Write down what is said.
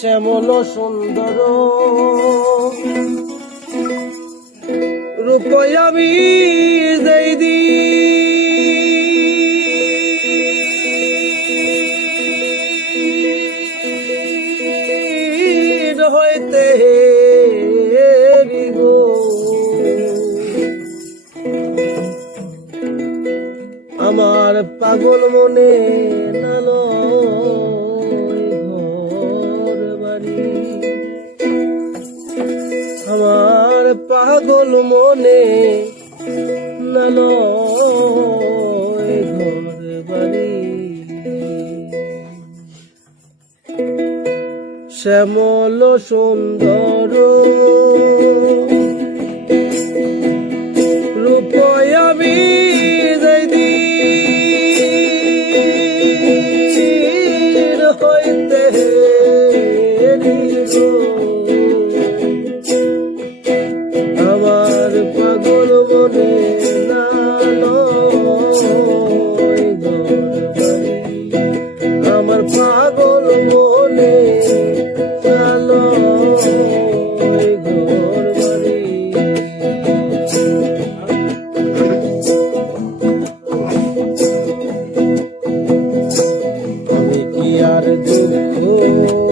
শ্যামল সুন্দর রূপ আমি যেই দিন হইতে গো আমার পাগল মনে নালো ঘর বাড়ি আমার পাগল মনে নালো ঘর বাড়ি শ্যামল সুন্দর রূপ আমি আমার পাগল মনে নালো আমার পাগল মনে নালো ঘর বাড়ি আমি কি আর দুঃখ